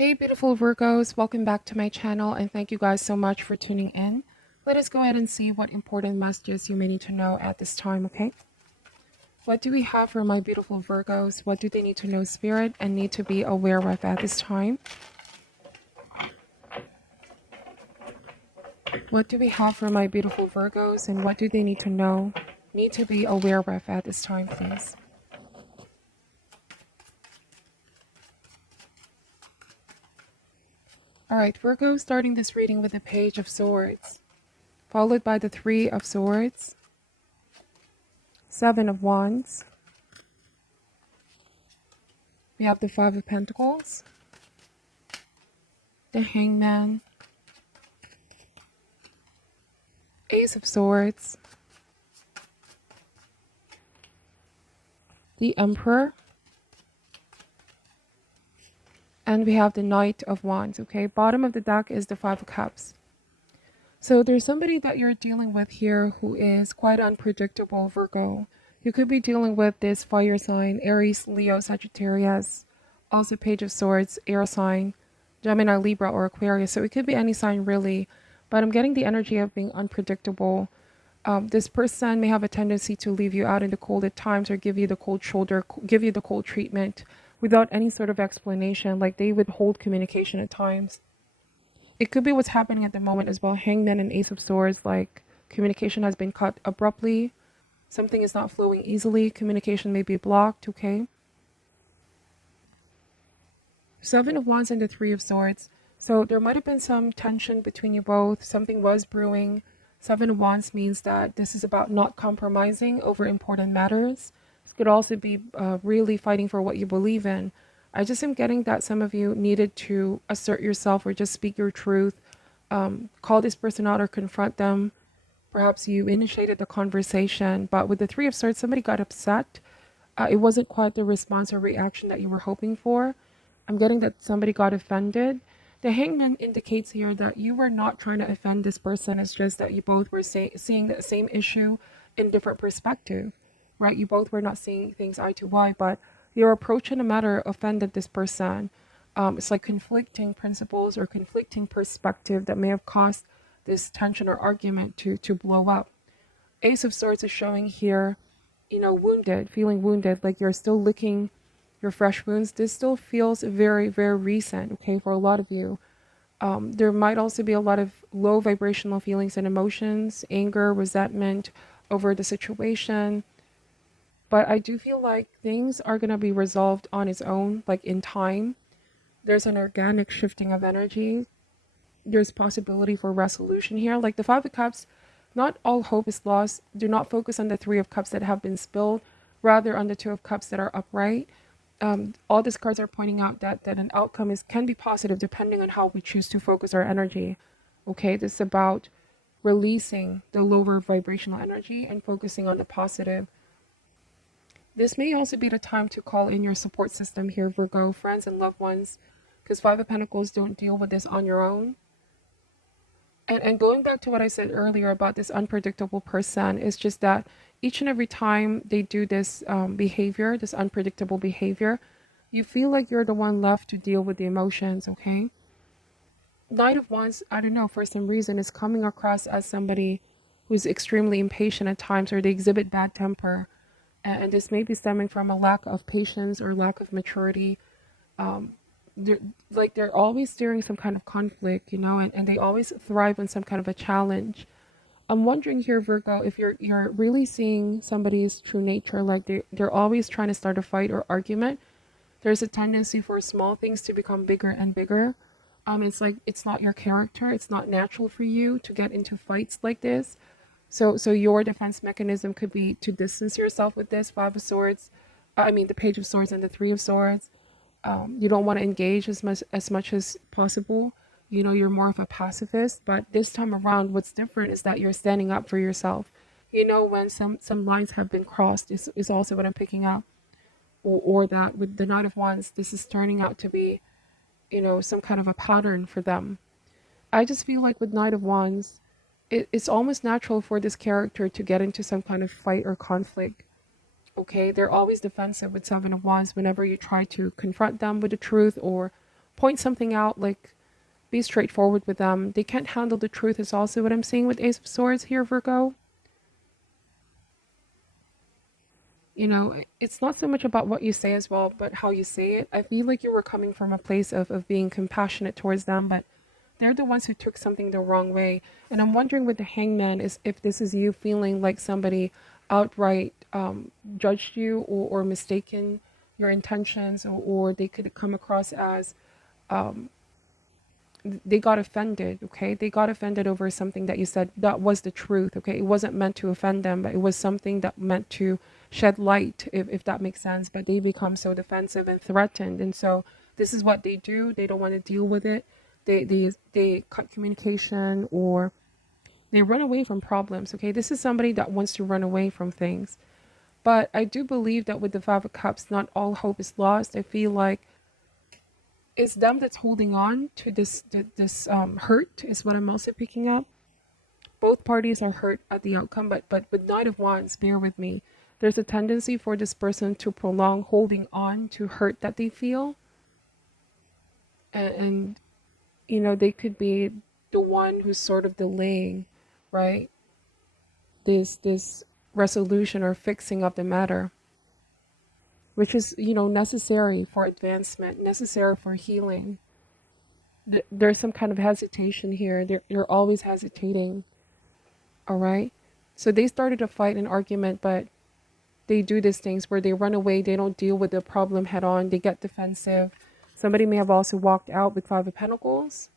Hey beautiful Virgos, welcome back to my channel and thank you guys so much for tuning in. Let us go ahead and see what important messages you may need to know at this time, okay? What do we have for my beautiful Virgos? What do they need to know, Spirit, and need to be aware of at this time? What do we have for my beautiful Virgos and what do they need to know, need to be aware of at this time, please? Alright, Virgo, starting this reading with the Page of Swords, followed by the Three of Swords, Seven of Wands. We have the Five of Pentacles, the Hangman, Ace of Swords, the Emperor, and we have the Knight of Wands, okay? Bottom of the deck is the Five of Cups. So there's somebody that you're dealing with here who is quite unpredictable, Virgo. You could be dealing with this fire sign, Aries, Leo, Sagittarius, also Page of Swords, air sign, Gemini, Libra, or Aquarius. So it could be any sign really, but I'm getting the energy of being unpredictable. This person may have a tendency to leave you out in the cold at times or give you the cold shoulder, give you the cold treatment without any sort of explanation, like they withhold communication at times. It could be what's happening at the moment as well. Hangman and Ace of Swords, like communication has been cut abruptly. Something is not flowing easily. Communication may be blocked, okay? Seven of Wands and the Three of Swords. So there might have been some tension between you both. Something was brewing. Seven of Wands means that this is about not compromising over important matters. This could also be really fighting for what you believe in. I just am getting that some of you needed to assert yourself or just speak your truth. Call this person out or confront them. Perhaps you initiated the conversation, but with the Three of Swords, somebody got upset. It wasn't quite the response or reaction that you were hoping for. I'm getting that somebody got offended. The Hangman indicates here that you were not trying to offend this person. It's just that you both were seeing the same issue in different perspective, right? You both were not seeing things eye to eye, but your approach in the matter offended this person. It's like conflicting principles or conflicting perspective that may have caused this tension or argument to blow up. Ace of Swords is showing here, wounded, feeling wounded, like you're still licking your fresh wounds. This still feels very, very recent, okay, for a lot of you. There might also be a lot of low vibrational feelings and emotions, anger, resentment over the situation. But I do feel like things are going to be resolved on its own, like in time. There's an organic shifting of energy. There's possibility for resolution here. Like the Five of Cups, not all hope is lost. Do not focus on the Three of Cups that have been spilled, rather on the Two of Cups that are upright. All these cards are pointing out that an outcome can be positive depending on how we choose to focus our energy. Okay, this is about releasing the lower vibrational energy and focusing on the positive. This may also be the time to call in your support system here, Virgo, friends and loved ones, because Five of Pentacles don't deal with this on your own. And going back to what I said earlier about this unpredictable person, is just that each and every time they do this behavior, this unpredictable behavior, you feel like you're the one left to deal with the emotions, okay? Knight of Wands, I don't know, for some reason is coming across as somebody who's extremely impatient at times, or they exhibit bad temper. And this may be stemming from a lack of patience or lack of maturity. They're always steering some kind of conflict, and they always thrive on some kind of a challenge. I'm wondering here, Virgo, if you're really seeing somebody's true nature, like they're always trying to start a fight or argument. There's a tendency for small things to become bigger and bigger. It's like it's not your character. It's not natural for you to get into fights like this. So your defense mechanism could be to distance yourself with this Five of Swords. The Page of Swords and the Three of Swords. You don't want to engage as much as possible. You're more of a pacifist, but this time around, what's different is that you're standing up for yourself. When some lines have been crossed is also what I'm picking up. Or that with the Knight of Wands, this is turning out to be, some kind of a pattern for them. I just feel like with Knight of Wands, it's almost natural for this character to get into some kind of fight or conflict. Okay, they're always defensive with Seven of Wands whenever you try to confront them with the truth or point something out, like be straightforward with them. They can't handle the truth is also what I'm seeing with Ace of Swords here, Virgo. You know, it's not so much about what you say as well, but how you say it. I feel like you were coming from a place of being compassionate towards them, but they're the ones who took something the wrong way. And I'm wondering with the hangman is if this is you feeling like somebody outright judged you or mistaken your intentions, or they could come across as they got offended, okay? They got offended over something that you said that was the truth, okay? It wasn't meant to offend them, but it was something that meant to shed light, if that makes sense. But they become so defensive and threatened. And so this is what they do. They don't want to deal with it. They cut communication or they run away from problems, okay? This is somebody that wants to run away from things. But I do believe that with the Five of Cups, not all hope is lost. I feel like it's them that's holding on to this hurt is what I'm also picking up. Both parties are hurt at the outcome, but with Knight of Wands, bear with me. There's a tendency for this person to prolong holding on to hurt that they feel. And you know, they could be the one who's sort of delaying, right? This resolution or fixing of the matter, which is, you know, necessary for advancement, necessary for healing. There's some kind of hesitation here. You're always hesitating. All right. So they started a fight, an argument, but they do these things where they run away. They don't deal with the problem head on. They get defensive. Somebody may have also walked out with Five of Pentacles.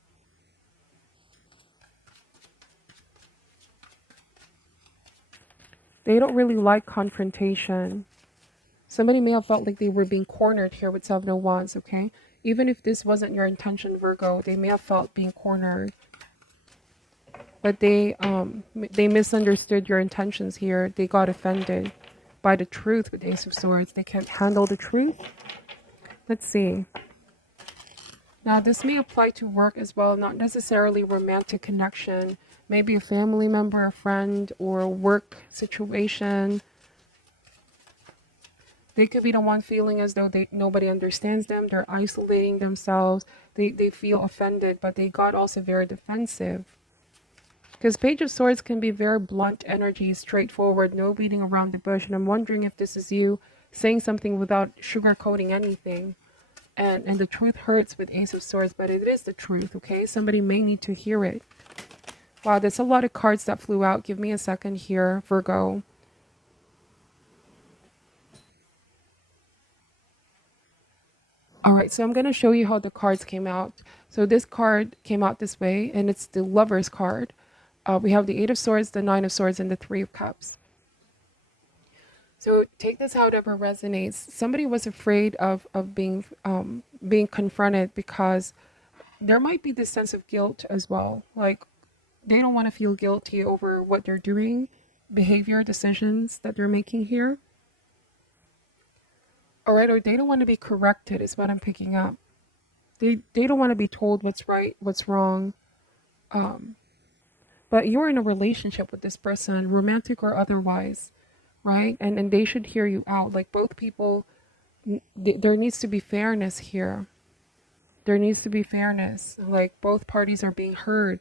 They don't really like confrontation. Somebody may have felt like they were being cornered here with Seven of Wands, okay? Even if this wasn't your intention, Virgo, they may have felt being cornered. But they misunderstood your intentions here. They got offended by the truth with Ace of Swords. They can't handle the truth. Let's see. Now, this may apply to work as well, not necessarily romantic connection. Maybe a family member, a friend, or a work situation. They could be the one feeling as though nobody understands them. They're isolating themselves. They feel offended, but they got also very defensive. Because Page of Swords can be very blunt energy, straightforward, no beating around the bush. And I'm wondering if this is you saying something without sugarcoating anything. And the truth hurts with Ace of Swords, but it is the truth, okay? Somebody may need to hear it. Wow, there's a lot of cards that flew out. Give me a second here, Virgo. All right, so I'm going to show you how the cards came out. So this card came out this way, and it's the Lover's card. We have the Eight of Swords, the Nine of Swords, and the Three of Cups. So take this however resonates. Somebody was afraid of being confronted because there might be this sense of guilt as well. Like they don't want to feel guilty over what they're doing, behavior, decisions that they're making here. All right, or they don't want to be corrected is what I'm picking up. They don't want to be told what's right, what's wrong. But you're in a relationship with this person, romantic or otherwise, right? And they should hear you out. Like both people, there needs to be fairness here. There needs to be fairness. Like both parties are being heard.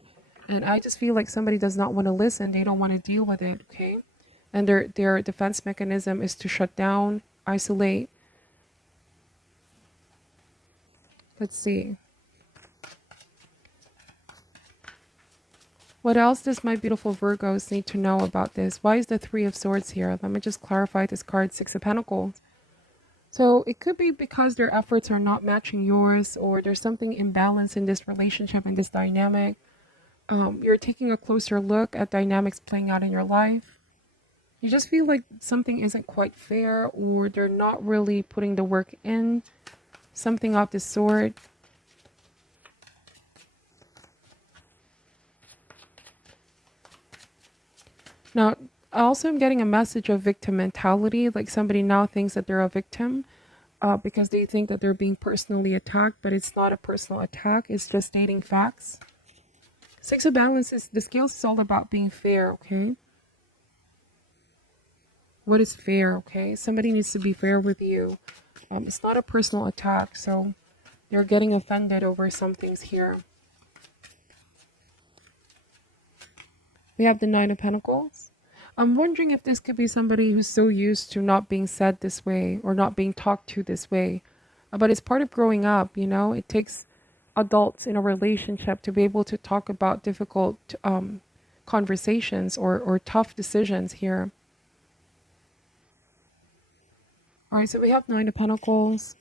And I just feel like somebody does not want to listen. They don't want to deal with it, okay? And their defense mechanism is to shut down, isolate. Let's see. What else does my beautiful Virgos need to know about this? Why is the Three of Swords here? Let me just clarify this card, Six of Pentacles. So it could be because their efforts are not matching yours, or there's something imbalanced in this relationship and this dynamic. You're taking a closer look at dynamics playing out in your life. You just feel like something isn't quite fair, or they're not really putting the work in. Something of this sort. Now, also I'm getting a message of victim mentality, like somebody now thinks that they're a victim because they think that they're being personally attacked, but it's not a personal attack, it's just stating facts. Six of Balance the scales is all about being fair, okay? What is fair, okay? Somebody needs to be fair with you. It's not a personal attack, so You're getting offended over some things here. We have the Nine of Pentacles. I'm wondering if this could be somebody who's so used to not being said this way or not being talked to this way. But it's part of growing up, you know? It takes adults in a relationship to be able to talk about difficult conversations or tough decisions here. All right, so we have Nine of Pentacles.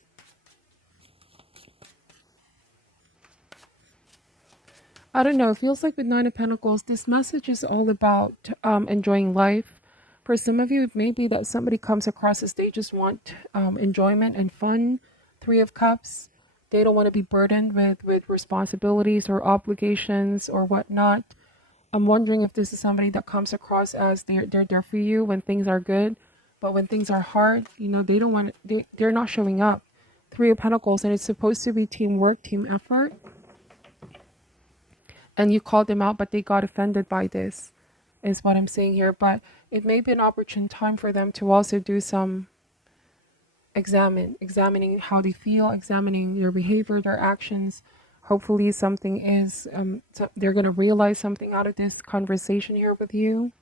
I don't know, it feels like with Nine of Pentacles, this message is all about enjoying life. For some of you, it may be that somebody comes across as they just want enjoyment and fun. Three of Cups. They don't want to be burdened with responsibilities or obligations or whatnot. I'm wondering if this is somebody that comes across as they're there for you when things are good, but when things are hard, you know, they don't want they're not showing up. Three of Pentacles, and it's supposed to be teamwork, team effort. And you called them out, but they got offended by this, is what I'm saying here. But it may be an opportune time for them to also do some examining how they feel, examining their behavior, their actions. Hopefully something is, they're going to realize something out of this conversation here with you.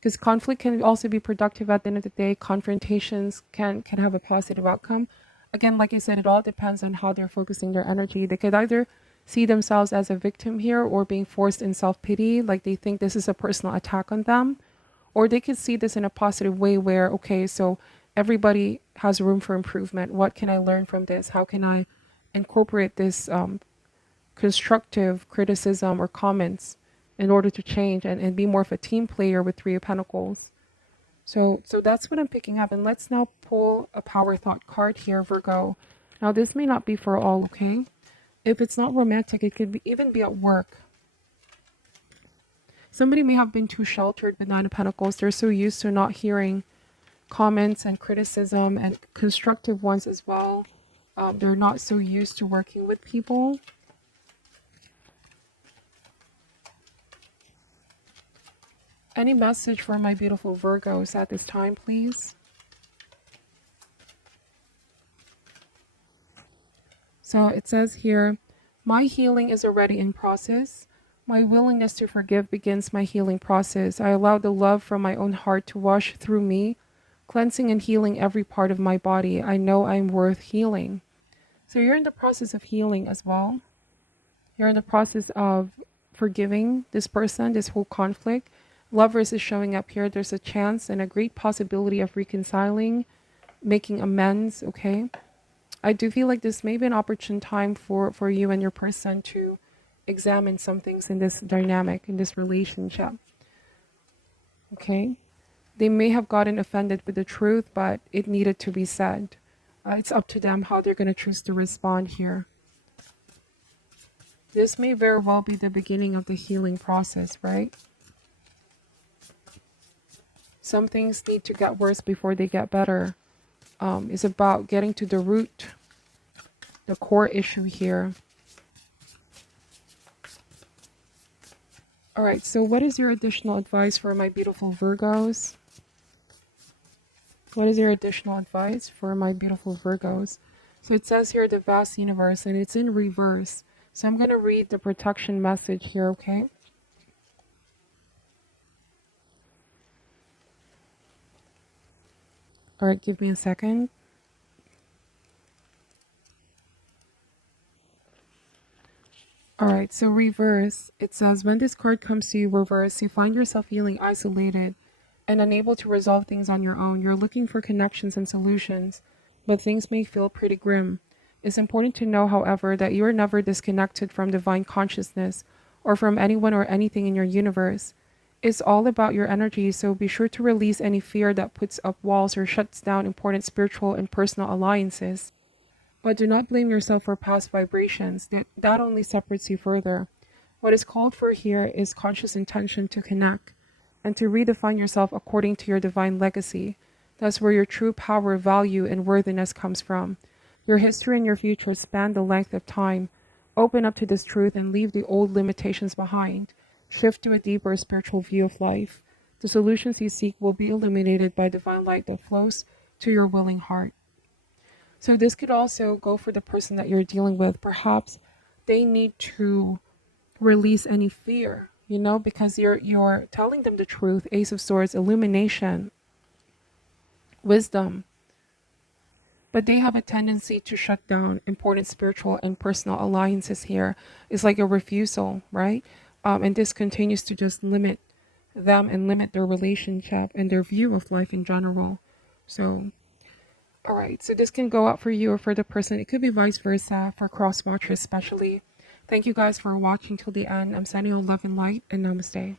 Because conflict can also be productive at the end of the day. Confrontations can have a positive outcome. Again, like I said, it all depends on how they're focusing their energy. They could either see themselves as a victim here or being forced in self-pity, like they think this is a personal attack on them. Or they could see this in a positive way where, okay, so everybody has room for improvement. What can I learn from this? How can I incorporate this constructive criticism or comments in order to change and be more of a team player with Three of Pentacles? So that's what I'm picking up. And let's now pull a power thought card here, Virgo. Now, this may not be for all, okay? If it's not romantic, it could even be at work. Somebody may have been too sheltered with Nine of Pentacles. They're so used to not hearing comments and criticism and constructive ones as well. They're not so used to working with people. Any message for my beautiful Virgos at this time, please? So it says here, my healing is already in process. My willingness to forgive begins my healing process. I allow the love from my own heart to wash through me, cleansing and healing every part of my body. I know I'm worth healing. So you're in the process of healing as well. You're in the process of forgiving this person, this whole conflict. Lovers is showing up here. There's a chance and a great possibility of reconciling, making amends, okay? I do feel like this may be an opportune time for you and your person to examine some things in this dynamic, in this relationship, okay? They may have gotten offended with the truth, but it needed to be said. It's up to them how they're going to choose to respond here. This may very well be the beginning of the healing process, right? Some things need to get worse before they get better. It's about getting to the root, the core issue here. All right, so what is your additional advice for my beautiful Virgos? What is your additional advice for my beautiful Virgos? So it says here the vast universe, and it's in reverse. So I'm going to read the protection message here, okay? All right, give me a second. All right, so reverse, it says, when this card comes to you reverse, you find yourself feeling isolated and unable to resolve things on your own. You're looking for connections and solutions, but things may feel pretty grim. It's important to know, however, that you are never disconnected from divine consciousness or from anyone or anything in your universe. It's all about your energy, so be sure to release any fear that puts up walls or shuts down important spiritual and personal alliances. But do not blame yourself for past vibrations. That only separates you further. What is called for here is conscious intention to connect and to redefine yourself according to your divine legacy. That's where your true power, value, and worthiness comes from. Your history and your future span the length of time. Open up to this truth and leave the old limitations behind. Shift to a deeper spiritual view of life. The solutions you seek will be illuminated by divine light that flows to your willing heart. So this could also go for the person that you're dealing with. Perhaps they need to release any fear, because you're telling them the truth. Ace of Swords, illumination, wisdom. But they have a tendency to shut down important spiritual and personal alliances here. It's like a refusal, right? And this continues to just limit them and limit their relationship and their view of life in general. So, all right. So this can go out for you or for the person. It could be vice versa for cross watchers especially. Thank you guys for watching till the end. I'm sending you love and light, and namaste.